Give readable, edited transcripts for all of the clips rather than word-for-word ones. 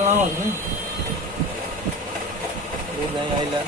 डालना हो उसमें, दूध नहीं आई ला।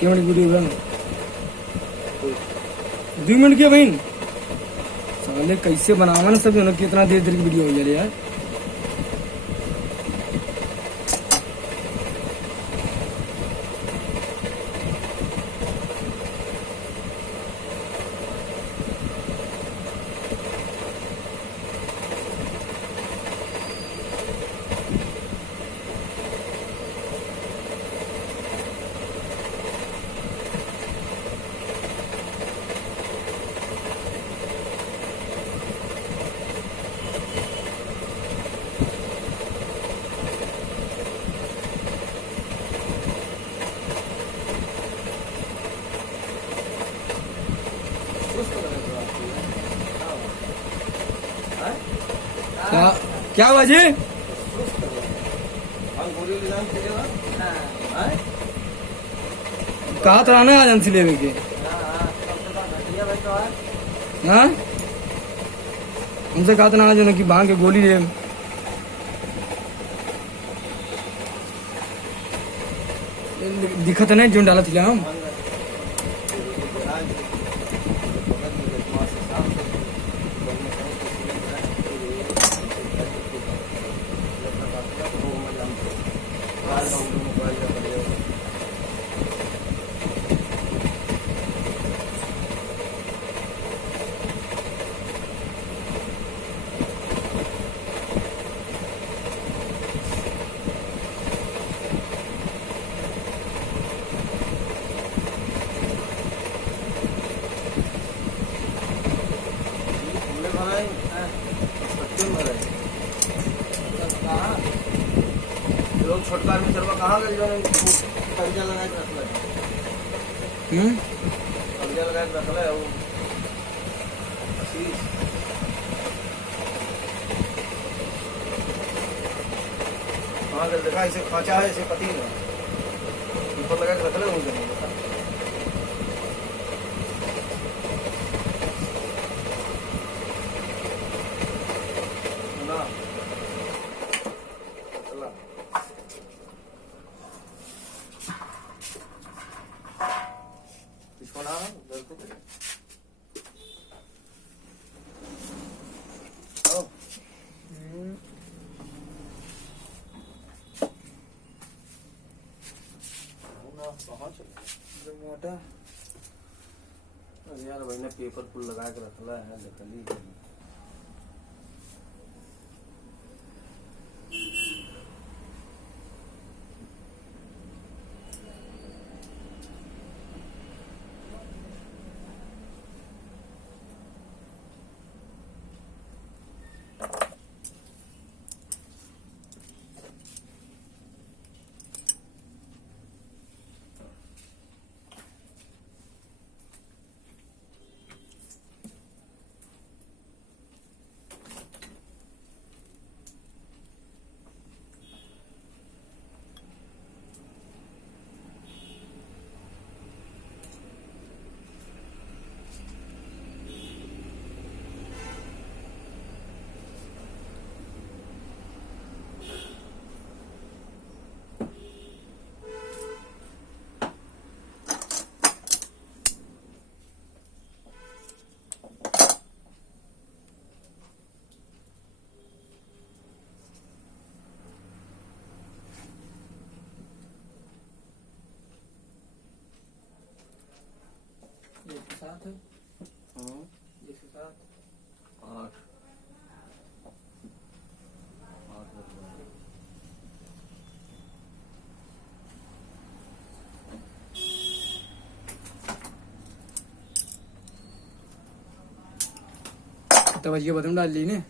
क्या मिनट वीडियो बन 2 मिनट की बहन साले कैसे बनावा ना सब जो कितना देर देर की वीडियो हो जाए यार। क्या बाजी कहा तो आना एजेंसी लेवे के। हाँ हमसे कहा तो ना जो कि भांग के गोली ले दिखत नहीं जो डाला थी हम। लोग छोटका में चलवा कहाँ गए जो कब्जा लगा के रखला कब्जा लगा के रखला है वो आशीष कहाँ गए देखा इसे खांचा है इसे पति ने ऊपर लगा के रखला उनके मोटा यार भाई ने पेपर पुल लगा के रखला है निकली साथ तवज्जो बदम डाल ली ने